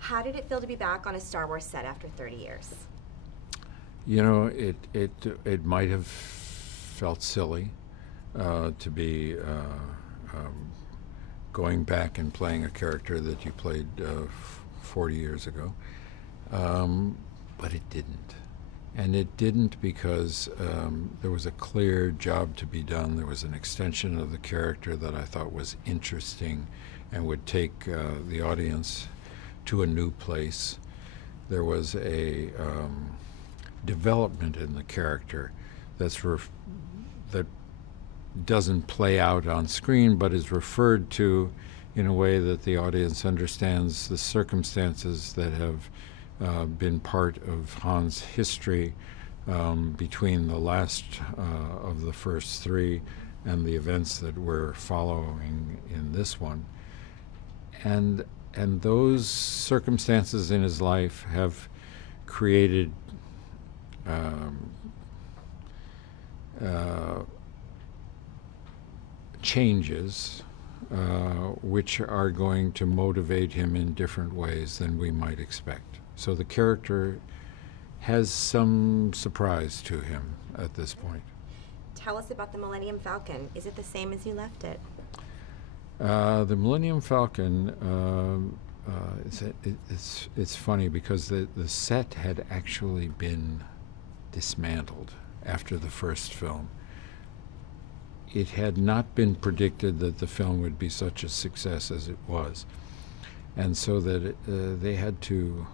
How did it feel to be back on a Star Wars set after 30 years? You know, it might have felt silly to be going back and playing a character that you played 40 years ago, but it didn't. And it didn't because there was a clear job to be done. There was an extension of the character that I thought was interesting and would take the audience to a new place. There was a development in the character that doesn't play out on screen, but is referred to in a way that the audience understands the circumstances that have been part of Han's history between the last of the first three and the events that we're following in this one. And those circumstances in his life have created changes which are going to motivate him in different ways than we might expect. So the character has some surprise to him at this point. Tell us about the Millennium Falcon. Is it the same as you left it? The Millennium Falcon, it's funny because the set had actually been dismantled after the first film. It had not been predicted that the film would be such a success as it was, and so that they had to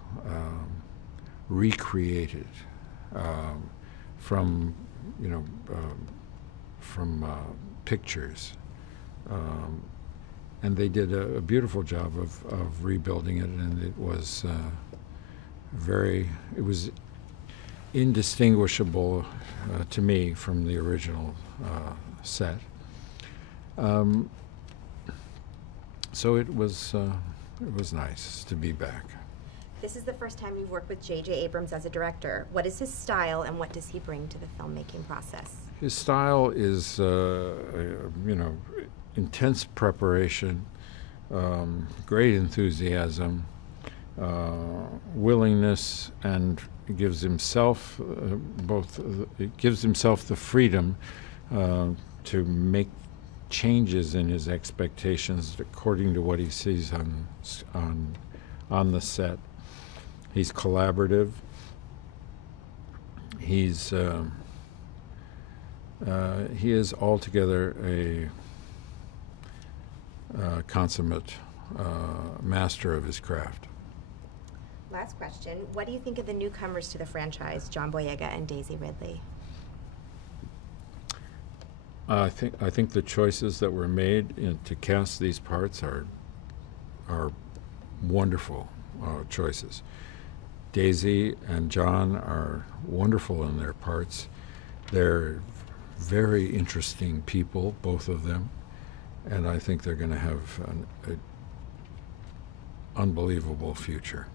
recreate it from pictures, and they did a beautiful job of rebuilding it, and it was it was indistinguishable to me from the original set. So it was nice to be back. This is the first time you've worked with J.J. Abrams as a director. What is his style, and what does he bring to the filmmaking process? His style is, intense preparation, great enthusiasm, willingness, and it gives himself the freedom to make changes in his expectations according to what he sees on the set. He's collaborative. He is altogether a consummate master of his craft. Last question. What do you think of the newcomers to the franchise, John Boyega and Daisy Ridley? I think the choices that were made to cast these parts are wonderful choices. Daisy and John are wonderful in their parts. They're very interesting people, both of them, and I think they're going to have an unbelievable future.